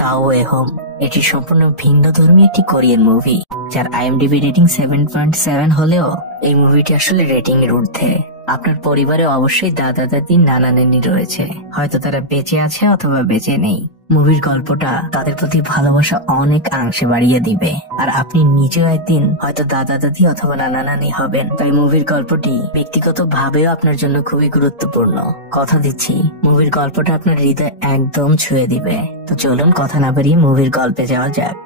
The way home. এটি সম্পূর্ণ ভিন্ন ধর্মী একটি কোরিয়ান মুভি, যার আইএমডিবি রেটিং 7.7 হলেও এই মুভিটি আসলে রেটিং এর ঊর্ধ্বে। আপনার পরিবারে অবশ্যই দাদা দাদি নানা নানি রয়েছে, হয়তো তারা বেঁচে আছে অথবা বেঁচে নেই। মুভির গল্পটা তাদের প্রতি ভালোবাসা অনেক অংশে বাড়িয়ে দিবে, আর আপনি নিজেও একদিন হয়তো দাদা দাদি অথবা নানা নানি হবেন। তাই মুভির গল্পটি ব্যক্তিগত ভাবেও আপনার জন্য খুবই গুরুত্বপূর্ণ। কথা দিচ্ছি, মুভির গল্পটা আপনার হৃদয় একদম ছুঁয়ে দিবে। তো চলুন কথা না বাড়িয়ে মুভির গল্পে যাওয়া যাক।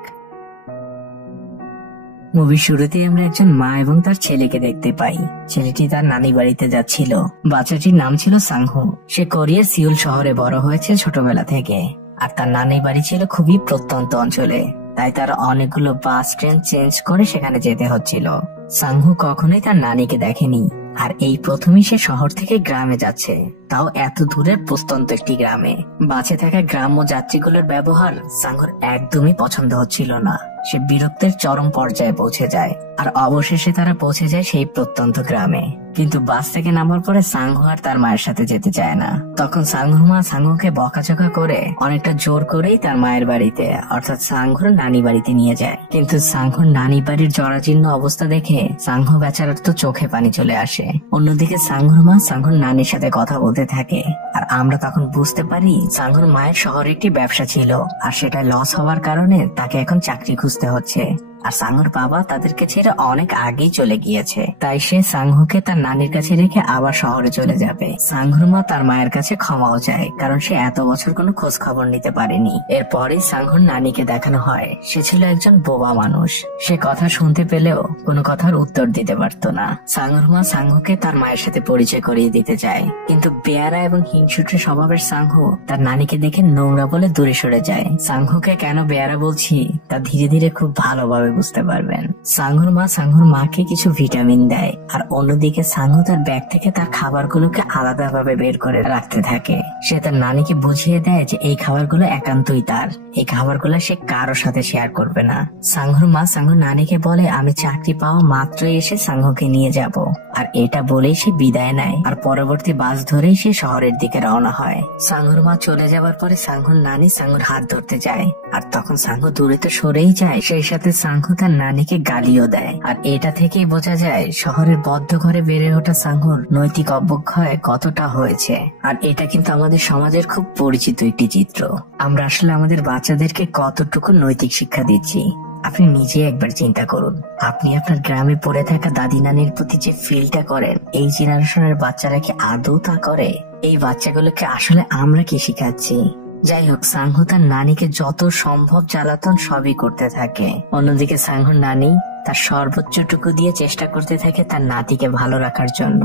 মুভির শুরুতেই আমরা একজন মা এবং তার ছেলেকে দেখতে পাই। ছেলেটি তার নানি বাড়িতে যাচ্ছিল। বাচ্চাটির নাম ছিল সাংহু। সে কোরিয়ার সিউল শহরে বড় হয়েছে ছোটবেলা থেকে, আর তার নানি বাড়ি ছিল খুবই প্রত্যন্ত অঞ্চলে, তাই তার অনেকগুলো বাস ট্রেন চেঞ্জ করে সেখানে যেতে হচ্ছিল। সাংহু কখনোই তার নানিকে দেখেনি, আর এই প্রথমেই সে শহর থেকে গ্রামে যাচ্ছে, তাও এত দূরের প্রত্যন্ত একটি গ্রামে। বাসে থাকা গ্রাম্য যাত্রীগুলোর ব্যবহার সাংহুর একদমই পছন্দ হচ্ছিল না। সে বিরক্তের চরম পর্যায়ে পৌঁছে যায়, আর অবশেষে তারা পৌঁছে যায় সেই প্রত্যন্ত গ্রামে। কিন্তু বাস থেকে নামার পরে সাংহু আর তার মায়ের সাথে যেতে চায় না। তখন সাংহুর মা সাংহুকে বকাঝকা করে অনেকটা জোর করেই তার মায়ের বাড়িতে অর্থাৎ সাংহুর নানি বাড়িতে নিয়ে যায়। কিন্তু সাংহুর নানি বাড়ির জরাজীর্ণ অবস্থা দেখে সাংহু বেচারার তো চোখে পানি চলে আসে। অন্যদিকে সাংহুর মা সাংহুর নানির সাথে কথা বলতে থাকে, আর আমরা তখন বুঝতে পারি সাংহুর মায়ের শহরে একটি ব্যবসা ছিল, আর সেটা লস হওয়ার কারণে তাকে এখন চাকরি খুঁজতে হচ্ছে। আর সাংহুর বাবা তাদেরকে ছেড়ে অনেক আগেই চলে গিয়েছে, তাই সে সাংহুকে তার নানির কাছে রেখে আবার শহরে চলে যাবে। সাংহুর মা তার মায়ের কাছে ক্ষমাও চায়, কারণ সে এত বছর কোনো খোঁজ খবর নিতে পারেনি। এরপরে সাংহুর নানিকে দেখানো হয় সে ছিল একজন বোবা মানুষ। সে কথা শুনতে পেলেও কোনো কথার উত্তর দিতে পারতো না। সাংহুর মা সাংহুকে তার মায়ের সাথে পরিচয় করিয়ে দিতে চায়, কিন্তু বেয়ারা এবং হিংসুটে স্বভাবের সাংহু তার নানিকে দেখে নোংরা বলে দূরে সরে যায়। সাংহুকে কেন বেয়ারা বলছি তা ধীরে ধীরে খুব ভালোভাবে বুঝতে পারবেন। সাংহুর মা সাংহুর মাকে কিছু ভিটামিন দেয়, আর অন্যদিকে সাংহু তার ব্যাগ থেকে তার খাবারগুলোকে আলাদাভাবে বের করে রাখতে থাকে। সে তার নানিকে বুঝিয়ে দেয় যে এই খাবারগুলো একান্তই তার, এই খাবারগুলো সে কারোর সাথে শেয়ার করবে না। সাংহুর মা সাংহুর নানিকে বলে আমি চাকরি পাওয়া মাত্রই এসে সাংহুকে নিয়ে যাব, আর এটা বলেই সে বিদায় নেয়। আর পরবর্তী বাস ধরেই সে শহরের দিকে রওনা হয়। সাংহুর মা চলে যাওয়ার পরে সাংহুর নানি সাংহুর হাত ধরতে যায়, আর তখন সাংহু দূরে তো সরেই যায়, সেই সাথে সাংহু তার নানিকে গালিও দেয়। আর এটা থেকেই বোঝা যায় শহরের বদ্ধ ঘরে বেড়ে ওঠা সাংহুর নৈতিক অবক্ষয় কতটা হয়েছে। আর এটা কিন্তু আমাদের সমাজের খুব পরিচিত একটি চিত্র। আমরা আসলে আমাদের বাচ্চাদেরকে কতটুকু নৈতিক শিক্ষা দিচ্ছি আপনি নিজে একবার চিন্তা করুন। আপনি আপনার গ্রামে পড়ে থাকা দাদি নানির প্রতি যে ফিলটা করেন, এই জেনারেশনের বাচ্চারা কি আদৌ তা করে? এই বাচ্চাগুলোকে আসলে আমরা কি শিখাচ্ছি? যাই হোক, সাংহু তার নানিকে যত সম্ভব জ্বালাতন সবই করতে থাকে। অন্যদিকে সাংহুর নানি তার সর্বোচ্চটুকু দিয়ে চেষ্টা করতে থাকে তার নাতিকে ভালো রাখার জন্য,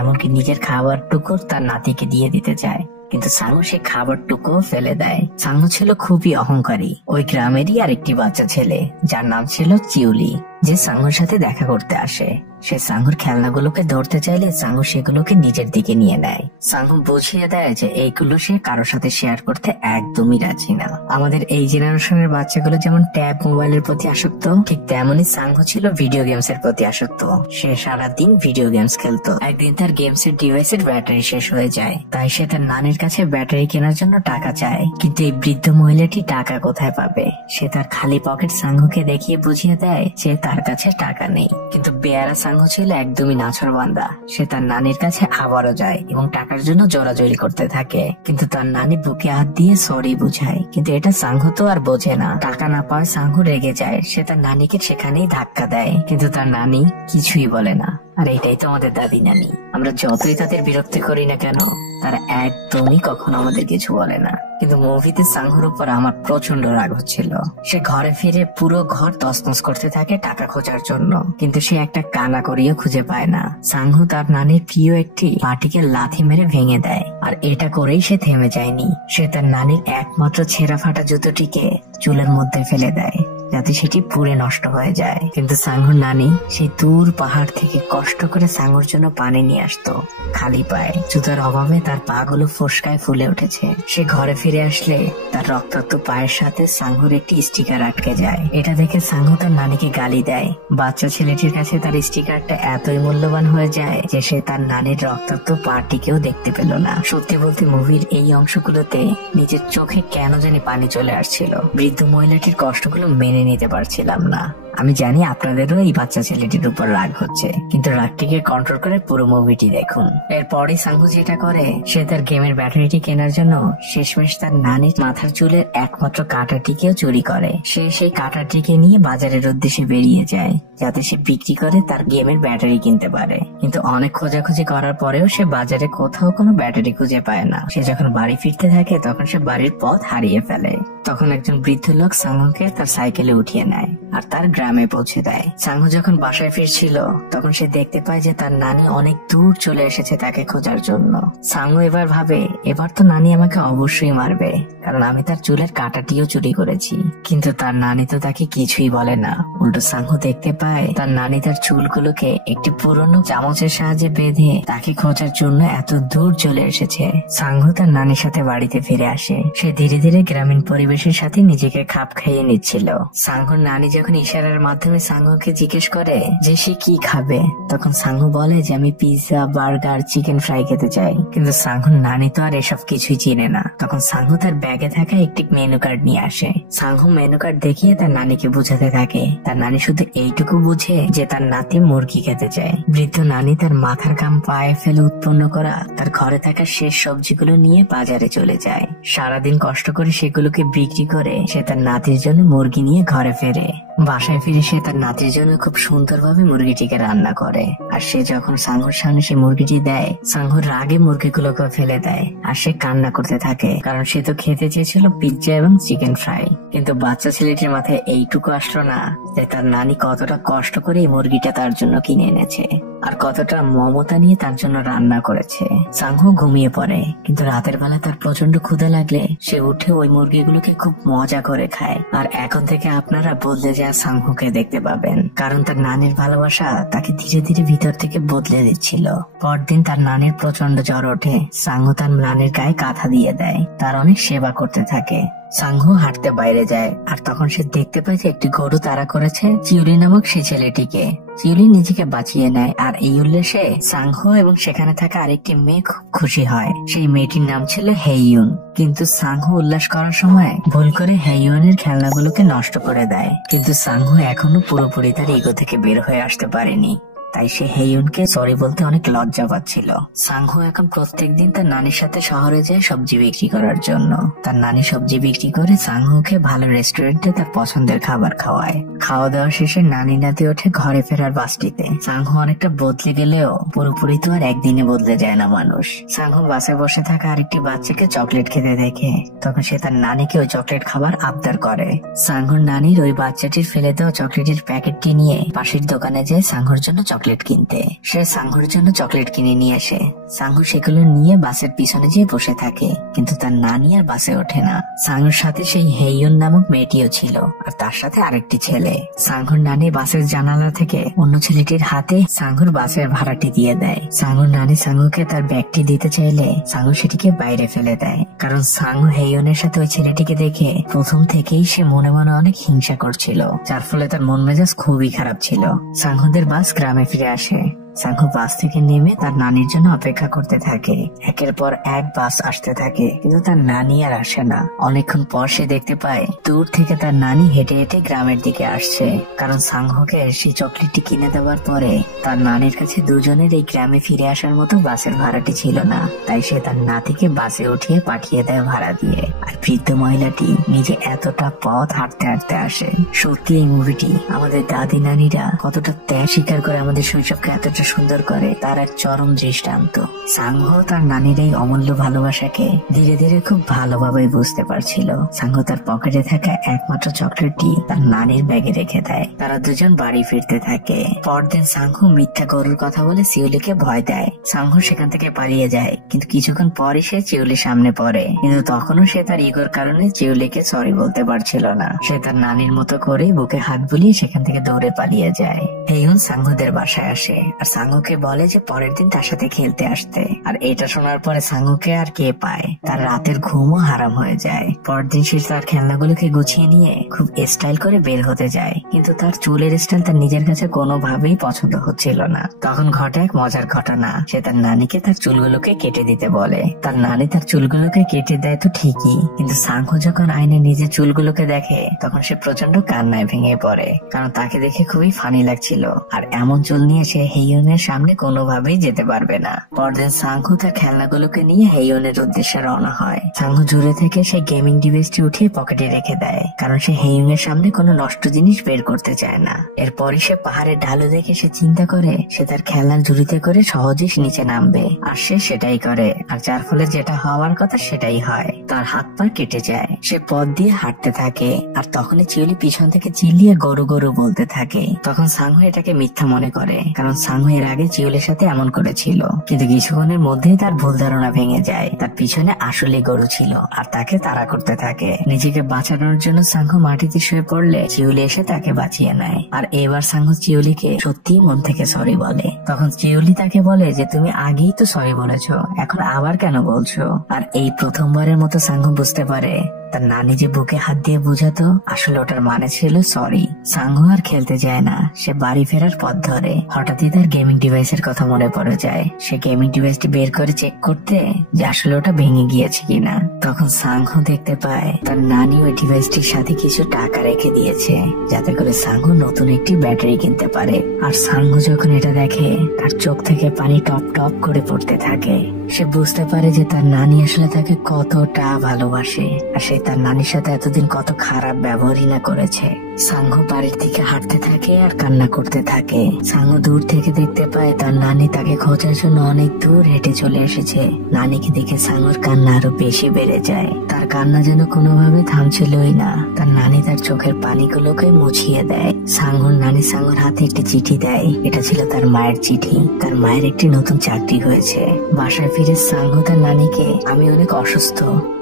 এমনকি নিজের খাবারটুকু তার নাতিকে দিয়ে দিতে চায়। কিন্তু সাংহু সে খাবারটুকুও ফেলে দেয়। সাংহু ছিল খুবই অহংকারী। ওই গ্রামেরই আরেকটি বাচ্চা ছেলে যার নাম ছিল চিউলি, যে সাংহুর সাথে দেখা করতে আসে। সে সাংহুর খেলনাগুলোকে ধরতে চাইলে সাংহু সেগুলোকে নিজের দিকে নিয়ে নেয়। সাংহু বুঝিয়ে দেয় যে এইগুলো সে কারোর সাথে শেয়ার করতে একদমই রাজি না। আমাদের এই জেনারেশনের বাচ্চাগুলো যেমন ট্যাব মোবাইলের প্রতি আসক্ত, ঠিক তেমনই সাংহু ছিল ভিডিও গেমস এর প্রতি আসক্ত। সে সারাদিন ভিডিও গেমস খেলতো। একদিন তার গেমস এর ডিভাইসের ব্যাটারি শেষ হয়ে যায়, তাই সে তার নানির কাছে ব্যাটারি কেনার জন্য টাকা চায়। কিন্তু এই বৃদ্ধ মহিলাটি টাকা কোথায় পাবে? সে তার খালি পকেট সাংহুকে দেখিয়ে বুঝিয়ে দেয় যে তার কাছে টাকা নেই। কিন্তু বেয়ারা সাংহু ছিল একদমই নাছোড়বান্দা। সে তার নানির কাছে আবারও যায় এবং টাকার জন্য জোরাজোরি করতে থাকে। কিন্তু তার নানি বুকে হাত দিয়ে সরি বুঝায়, কিন্তু এটা সাংহু তো আর বোঝে না। টাকা না পাওয়ায় সাংহু রেগে যায়। সে তার নানিকে সেখানেই ধাক্কা দেয়, কিন্তু তার নানি কিছুই বলে না। আর এটাই তো আমাদের দাদি নানি। আমরা যতই তাদের বিরক্তি করি না কেন, তারা একদমই কখনো আমাদের কিছু বলে না। কিন্তু মুভিতে সাংহুর উপর আমার প্রচন্ড রাগ হচ্ছিল। সে ঘরে ফিরে পুরো ঘর তছনছ করতে থাকে টাকা খোঁজার জন্য, কিন্তু সে একটা কানা করিও খুঁজে পায় না। সাংহু তার নানির প্রিয় একটি পাটিকে লাথি মেরে ভেঙে দেয়, আর এটা করেই সে থেমে যায়নি। সে তার নানির একমাত্র ছেঁড়া ফাটা জুতোটিকে চুলের মধ্যে ফেলে দেয়, যাতে সেটি পুড়ে নষ্ট হয়ে যায়। কিন্তু সাংহুর নানি সেই দূর পাহাড় থেকে কষ্ট করে সাংহুর জন্য পানি নিয়ে আসতো খালি পায়ে। জুতার অভাবে তার পা গুলো ফোসকায় ফুলে উঠেছে। সে ঘরে ফিরে আসলে তার রক্তাক্ত পায়ের সাথে সাংহুর একটি স্টিকার আটকে যায়। এটা দেখে সাংহু তার নানিকে গালি দেয়। বাচ্চা ছেলেটির কাছে তার স্টিকারটা এতই মূল্যবান হয়ে যায় যে সে তার নানির রক্তাক্ত পাটিকেও দেখতে পেল না। সত্যি বলতে মুভির এই অংশগুলোতে নিজের চোখে কেন জানি পানি চলে আসছিল। বৃদ্ধ মহিলাটির কষ্টগুলো মেনে নিতে পারছিলাম না। আমি জানি আপনাদেরও এই বাচ্চা ছেলেটির উপর রাগ হচ্ছে, কিন্তু রাগটিকে কন্ট্রোল করে পুরো মুভিটি দেখুন। এরপরই সাংহু যেটা করে, সে তার গেমের ব্যাটারিটি কেনার জন্য শেষমেশ তার নানির মাথার চুলের একমাত্র কাঁটাটিকেও চুরি করে। সে সেই কাঁটাটিকে নিয়ে বাজারের উদ্দেশ্যে বেরিয়ে যায় যাতে সে বিক্রি করে তার গেমের ব্যাটারি কিনতে পারে। কিন্তু অনেক খোঁজাখুঁজি করার পরেও সে বাজারে কোথাও কোনো ব্যাটারি খুঁজে পায় না। সে যখন বাড়ি ফিরতে থাকে তখন সে বাড়ির পথ হারিয়ে ফেলে। তখন একজন বৃদ্ধ লোক সাংহুকে তার সাইকেলে উঠিয়ে নেয় আর তার গ্রামে পৌঁছে দেয়। সাংহু যখন বাসায় ফিরছিল তখন সে দেখতে পায় যে তার নানি অনেক দূর চলে এসেছে তাকে খোঁজার জন্য। সাংহু এবার ভাবে, এবার তো নানি আমাকে অবশ্যই মারবে, কারণ আমি তার চুলের কাঁটাটিও চুরি করেছি। কিন্তু তার নানি তো তাকে কিছুই বলে না। উল্টো সাংহু দেখতে পায় তার নানি তার চুলগুলোকে একটি পুরনো চামচের সাহায্যে বেঁধে তাকে খোঁজার জন্য এত দূর চলে এসেছে। সাংহু তার নানির সাথে বাড়িতে ফিরে আসে। সে ধীরে ধীরে গ্রামীণ পরিবেশের সাথে নিজেকে খাপ খাইয়ে নিচ্ছিল। সাংহুর নানি যখন ইশারার মাধ্যমে সাংহুকে জিজ্ঞেস করে যে সে কি খাবে, তখন সাংহু বলে যে আমি পিৎজা, বার্গার, চিকেন ফ্রাই খেতে চাই। কিন্তু সাংহুর নানি তো আর এসব কিছুই চিনে না। তখন সাংহু তার ব্যাগে থাকা একটি মেনু কার্ড নিয়ে আসে। সাংহু মেনু কার্ড দেখিয়ে তার নানিকে বুঝাতে থাকে। তার নানি শুধু এইটুকু বুঝে যে তার নাতি মুরগি খেতে চায়। বৃদ্ধ নানি তার মাথার ঘাম পায়ে ফেলে উৎপন্ন করা তার ঘরে থাকা শেষ সবজিগুলো নিয়ে বাজারে চলে যায়। সারাদিন কষ্ট করে সেগুলোকে বিক্রি করে সে তার নাতির জন্য মুরগি নিয়ে ঘরে ফেরে। বাসায় ফিরে সে তার নাতির জন্য খুব সুন্দরভাবে মুরগিটিকে রান্না করে। আর সে যখন সাংহুর সামনে সে মুরগিটি দেয়, সাংহুর রাগে মুরগিগুলোকে ফেলে দেয় আর সে কান্না করতে থাকে, কারণ সে তো খেতে চেয়েছিল পিৎজা এবং চিকেন ফ্রাই। কিন্তু বাচ্চা ছেলেটির মাথায় এইটুকু আসলো না যে তার নানি কতটা কষ্ট করে এই মুরগিটা তার জন্য কিনে এনেছে আর কতটা মমতা নিয়ে তার জন্য রান্না করেছে। সাংহু ঘুমিয়ে পড়ে, কিন্তু রাতের বেলা তার প্রচন্ড ক্ষুধা লাগলে সে উঠে ওই মুরগিগুলোকে খুব মজা করে খায়। আর এখন থেকে আপনারা বদলে যাওয়া সাংহুকে দেখতে পাবেন, কারণ তার নানির ভালোবাসা তাকে ধীরে ধীরে ভিতর থেকে বদলে দিচ্ছিল। পরদিন তার নানির প্রচন্ড জ্বর ওঠে। সাংহু তার নানির গায়ে কাঁথা দিয়ে দেয়, তার অনেক সেবা করতে থাকে। সাংহু হাঁটতে বাইরে যায় আর তখন সে দেখতে পায় যে একটি গরু তাড়া করেছে চিউরি নামক সেই ছেলেটিকে। চিউরি নিজেকে বাঁচিয়ে নেয় আর এই উল্লাসে সাংহু এবং সেখানে থাকা আরেকটি মেয়ে খুব খুশি হয়। সেই মেয়েটির নাম ছিল হেইয়ুন। কিন্তু সাংহু উল্লাস করার সময় ভুল করে হেইয়ুনের খেলনাগুলোকে নষ্ট করে দেয়। কিন্তু সাংহু এখনো পুরোপুরি তার ইগো থেকে বের হয়ে আসতে পারেনি, তাই সে হেইয়ুনকে সরি বলতে অনেক লজ্জা পাচ্ছিল। সাংহু এখন প্রত্যেকদিন তার নানির সাথে শহরে যায় সবজি বিক্রি করার জন্য। তার নানি সবজি বিক্রি করে সাংহুকে ভালো রেস্টুরেন্টে তার পছন্দের খাবার খাওয়ায়। খাওয়া দাওয়া শেষে নানি নাতি ওঠে ঘরে ফেরার বাসটিতে। সাংহু অনেকটা বদলে গেলেও পুরোপুরি তো আর একদিনে বদলে যায় না মানুষ। সাংহু বাসে বসে থাকা আরেকটি বাচ্চাকে চকলেট খেতে দেখে তখন সে তার নানিকে ওই চকলেট খাবার আবদার করে। সাংহুর নানির ওই বাচ্চাটির ফেলে দেওয়া চকলেটের প্যাকেটটি নিয়ে পাশের দোকানে যায় সাংহুর জন্য চকলেট কিনতে। সে সাংহুর জন্য চকলেট কিনে নিয়ে আসে। সাংহু সেগুলো নিয়ে বাসের পিছনে যেয়ে বসে থাকে, কিন্তু তার নানি আর বাসে ওঠে না। সাংহুর সাথে সেই হেইয়ুন নামক মেয়েটিও ছিল আর তার সাথে আরেকটি ছেলে। সাংহুর নানি বাসের জানালা থেকে অন্য ছেলেটির হাতে সাংহুর বাসের ভাড়াটি দিয়ে দেয়। সাংহুর নানি সাংহুকে তার ব্যাগটি দিতে চাইলে সাংহু সেটিকে বাইরে ফেলে দেয়, কারণ সাংহু হেইয়ুনের সাথে ওই ছেলেটিকে দেখে প্রথম থেকেই সে মনে মনে অনেক হিংসা করছিল, যার ফলে তার মন মেজাজ খুবই খারাপ ছিল। সাংহুদের বাস গ্রামে ফিরে আসে। সাংহু বাস থেকে নেমে তার নানির জন্য অপেক্ষা করতে থাকে। একের পর এক বাস আসতে থাকে, কিন্তু তার নানি আর আসে না। অনেকক্ষণ পর সে দেখতে পায় দূর থেকে তার নানি হেঁটে হেঁটে গ্রামের দিকে আসছে, কারণ সাংহুকে সেই চকলেটটি কিনে দেওয়ার পরে তার নানির কাছে দুজনের এই গ্রামে ফিরে আসার মতো বাসের ভাড়াটি ছিল না। তাই সে তার নাতিকে বাসে উঠিয়ে পাঠিয়ে দেয় ভাড়া দিয়ে। আর বৃদ্ধ মহিলাটি নিজে এতটা পথ হাঁটতে হাঁটতে আসে। সত্যি এই মুভিটি আমাদের দাদি নানিরা কতটা ত্যাগ স্বীকার করে আমাদের শৈশবকে এতটা কতটা সুন্দর করে তার এক চরম দৃষ্টান্ত। সাংহ তার নানির এই অমূল্য ভালোবাসাকে ধীরে ধীরে খুব ভালোভাবে বুঝতে পারছিল। সাংহ তার পকেটে থাকা একমাত্র চকলেটটি তার নানির ব্যাগে রেখে দেয়। তারা দুজন বাড়ি ফিরতে থাকে। পরদিন সাংহ মিথ্যা গরুর কথা বলে শিউলিকে ভয় দেয়। সাংহ সেখান থেকে পালিয়ে যায়, কিন্তু কিছুক্ষণ পরই সে চিউলির সামনে পড়ে। কিন্তু তখনও সে তার ইগোর কারণে চিউলিকে সরি বলতে পারছিল না। সে তার নানির মতো করে বুকে হাত বুলিয়ে সেখান থেকে দৌড়ে পালিয়ে যায়। হেইয়ুন সাংহদের বাসায় আসে আর সাংহকে বলে যে পরের দিন তার সাথে খেলতে আসতে। আর এটা শোনার পরে সাংহকে আর কে পায়, তার রাতের ঘুমও হারাম হয়ে যায়। পরদিন সে তার খেলনাগুলোকে গুছিয়ে নিয়ে খুব স্টাইল করে বের হতে যায়, কিন্তু তার চুলের স্টাইল তার নিজের কাছে কোনোভাবেই পছন্দ হচ্ছিল না। তখন ঘটে এক মজার ঘটনা। সে তার নানিকে তার চুলগুলোকে কেটে দিতে বলে। তার নানি তার চুলগুলোকে কেটে দেয় তো ঠিকই, কিন্তু সাংহ যখন আয়নে নিজের চুলগুলোকে দেখে তখন সে প্রচন্ড কান্নায় ভেঙে পড়ে, কারণ তাকে দেখে খুবই ফানি লাগছিল। আর এমন চুল নিয়ে সে হেইয়ুনের সামনে কোনোভাবেই যেতে পারবে না। পরদিন সাংহ তার খেলনাগুলোকে নিয়ে হেইয়ুনের উদ্দেশ্যে রওনা হয়। সাংহ জুড়ে থেকে সে গেমিং ডিভাইসটি উঠিয়ে পকেটে রেখে দেয়, কারণ সে হেইয়ুনের সামনে কোনো নষ্ট জিনিস বের করতে চায় না। এরপরই সে পাহাড়ের ঢালু দেখে সে চিন্তা করে সে তার খেলনার ঝুড়িতে করে সহজেই নিচে নামবে। আর সে সেটাই করে, আর যার ফলে যেটা হওয়ার কথা সেটাই হয়, তার হাত পা কেটে যায়। সে পথ দিয়ে হাঁটতে থাকে, আর তখনই চিউলি পিছন থেকে চিল্লিয়ে গরু গরু বলতে থাকে। তখন সাংহ এটাকে মিথ্যা মনে করে, কারণ সাংহ এর আগে চিউলির সাথে এমন করেছিল। কিন্তু কিছুক্ষণের মধ্যেই তার ভুল ধারণা ভেঙে যায়। তার পিছনে আসলে গরু ছিল আর তাকে তাড়া করতে থাকে। নিজেকে বাঁচানোর জন্য সাংহ মাটিতে শুয়ে পড়লে চিউলি এসে তাকে বাঁচিয়ে নেয়। আর এবার সাংহ চিউলিকে সত্যি মন থেকে সরি বলে। তখন চিউলি তাকে বলে যে তুমি আগেই তো সরি বলেছো, এখন আবার কেন বলছো? আর এই প্রথমবারের মতো সাংহ বুঝতে পারে তার নানি যে বুকে হাত দিয়ে বুঝাতো আসলে ওটার মানে ছিল সরি। সাংহ আর খেলতে যায় না। সে বাড়ি ফেরার পথ ধরে হঠাৎই তার গেমিং ডিভাইসের কথা মনে পড়ে যায়। সে গেমিং ডিভাইসটি বের করে চেক করতে যে আসলে ওটা ভেঙে গিয়েছে কিনা। তখন সাংহ দেখতে পায় তার নানি ওই ডিভাইসটির সাথে কিছু টাকা রেখে দিয়েছে, যাতে করে সাংহ নতুন একটি ব্যাটারি কিনতে পারে। আর সাংহ যখন এটা দেখে তার চোখ থেকে পানি টপ টপ করে পড়তে থাকে। সে বুঝতে পারে যে তার নানি আসলে তাকে কতটা ভালোবাসে, আর সে তার নানির সাথে এতদিন কত খারাপ ব্যবহারই না করেছে। সাংহ বাড়ির দিকে হাঁটতে থাকে আর কান্না করতে থাকে। সাংহ দূর থেকে দেখতে পায় তার নানি তাকে খোঁজার জন্য অনেক দূর হেঁটে চলে এসেছে। নানিকে দেখে সাংহর কান্না আরো বেশি বেড়ে যায়। তার কান্না যেন কোনোভাবে থামছিলই না। তার নানি তার চোখের পানিগুলোকে মুছিয়ে দেয়। সাংহর নানি সাংহর হাতে একটি চিঠি দেয়। এটা ছিল তার মায়ের চিঠি। তার মায়ের একটি নতুন চাকরি হয়েছে। বাসায় ফিরে সাংহ তার নানিকে আমি অনেক অসুস্থ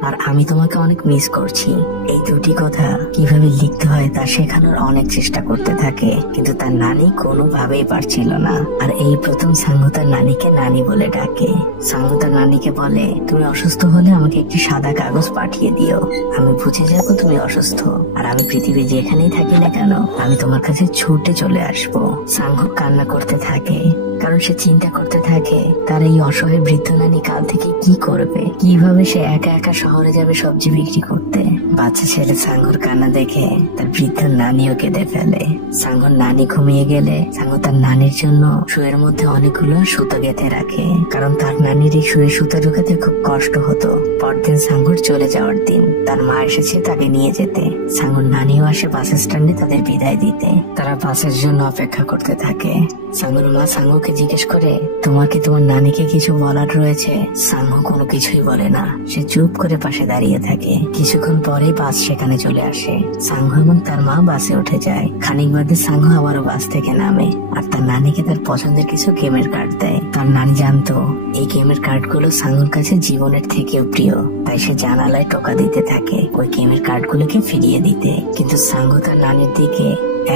আর আমি তোমাকে অনেক মিস করছি এই দুটি কথা কিভাবে লিখতে হয় তা শেখানোর অনেক চেষ্টা করতে থাকে, কিন্তু তার নানি কোনোভাবেই পারছিল না। আর এই প্রথম সাংহ তার নানিকে নানি বলে ডাকে। সাংহ তার নানিকে বলে তুমি অসুস্থ হলে আমাকে একটি সাদা কাগজ পাঠিয়ে দিও, আমি বুঝে যাবো তুমি অসুস্থ, আর আমি পৃথিবী যেখানেই থাকি না কেন আমি তোমার কাছে ছুটে চলে আসবো। সাংহ কান্না করতে থাকে, কারণ সে চিন্তা করতে থাকে তার এই অসহায় বৃদ্ধ নানি কাল থেকে কি করবে, কিভাবে সে একা একা শহরে যাবে সবজি বিক্রি করতে। বাচ্চা ছেলে সাংহর কান্না দেখে তার বৃদ্ধ নানিও কেঁদে ফেলে। সাংহর নানি ঘুমিয়ে গেলে সাংহ তার নানির জন্য শুয়ের মধ্যে অনেকগুলো সুতো গেঁথে রাখে, কারণ তার নানির এই শুয়ে সুতো ঢুকাতে খুব কষ্ট হতো। পরদিন সাংহর চলে যাওয়ার দিন। তার মা এসেছে তাকে নিয়ে যেতে। সাংহর নানিও আসে বাস স্ট্যান্ডে তাদের বিদায় দিতে। তারা বাসের জন্য অপেক্ষা করতে থাকে। সাংহর মা সাংহকে জিজ্ঞেস করে তোমাকে তোমার নানিকে কিছু বলার রয়েছে? সাংহ কোনো কিছুই বলে না। সে চুপ করে পাশে দাঁড়িয়ে থাকে। কিছুক্ষণ পরে বাস সেখানে চলে আসে। সাংহ এবং তার মা বাসে উঠে যায়। খানিক বাদে সাংহ আবারও বাস থেকে নামে আর তার নানিকে তার পছন্দের কিছু গেমের কার্ড দেয়। তার নানি জানতো এই গেমের কার্ডগুলো সাংহর কাছে জীবনের থেকেও প্রিয়, তাই সে জানালায় টোকা দিতে থাকে ওই গেমের কার্ডগুলোকে ফিরিয়ে দিতে। কিন্তু সাংহ তার নানির দিকে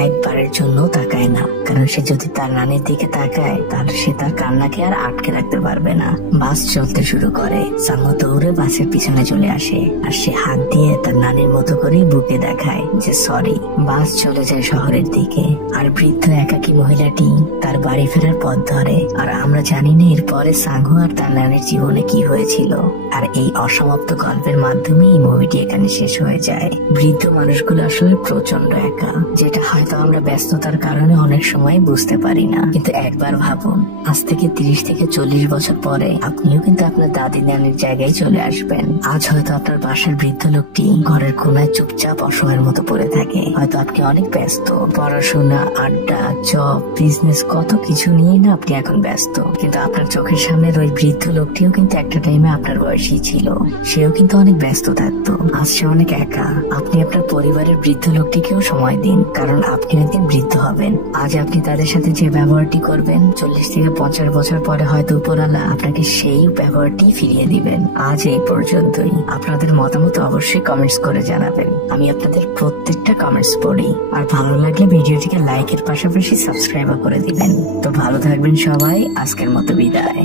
একবারের জন্য তাকায় না, কারণ সে যদি তার নানির দিকে তাকায় তাহলে সে তার কান্নাকে আর আটকে রাখতে পারবে না। বাস চলতে শুরু করে। সাংহ দৌড়ে বাসের পিছনে চলে আসে আর সে হাত দিয়ে তার নানির মতো করে বুকে দেখায় যে সরি। বাস চলে যায় শহরের দিকে আর বৃদ্ধ একাকী মহিলাটি তার বাড়ি ফেরার পথ ধরে। আর আমরা জানি না এরপরে সাংহ আর তার নানির জীবনে কি হয়েছিল। আর এই অসমাপ্ত গল্পের মাধ্যমে এই মুভিটি এখানে শেষ হয়ে যায়। বৃদ্ধ মানুষগুলো আসলে প্রচন্ড একা, যেটা হয় হয়তো আমরা ব্যস্ততার কারণে অনেক সময় বুঝতে পারি না, কিন্তু একবার ভাবুন, আজ থেকে 30 থেকে 40 বছর পরে আপনিও কিন্তু আপনার দাদি নানির জায়গায় চলে আসবেন। আজ হয়তো আপনার পাশের বৃদ্ধ লোকটি ঘরের কোনায় চুপচাপ অসহায়ের মতো পড়ে থাকে। হয়তো আপনি অনেক ব্যস্ত, পড়াশোনা, আড্ডা, জব, বিজনেস, কত কিছু নিয়ে না আপনি এখন ব্যস্ত, কিন্তু আপনার চোখের সামনের ওই বৃদ্ধ লোকটিও কিন্তু একটা টাইমে আপনার বয়সী ছিল। সেও কিন্তু অনেক ব্যস্ত থাকতো, আজ সে অনেক একা। আপনি আপনার পরিবারের বৃদ্ধ লোকটিকেও সময় দিন, কারণ আপনি একদিন বৃদ্ধ হবেন। আজ আপনি তাদের সাথে যে ব্যবহারটি করবেন, 40 থেকে 50 বছর পরে হয়তো উপরওয়ালা আপনাকে সেই ব্যবহারটি ফিরিয়ে দিবেন। আজ এই পর্যন্তই। আপনাদের মতামত অবশ্যই কমেন্টস করে জানাবেন, আমি আপনাদের প্রত্যেকটা কমেন্টস পড়ি। আর ভালো লাগলে ভিডিওটিকে লাইকের পাশাপাশি সাবস্ক্রাইবও করে দিবেন। তো ভালো থাকবেন সবাই, আজকের মতো বিদায়।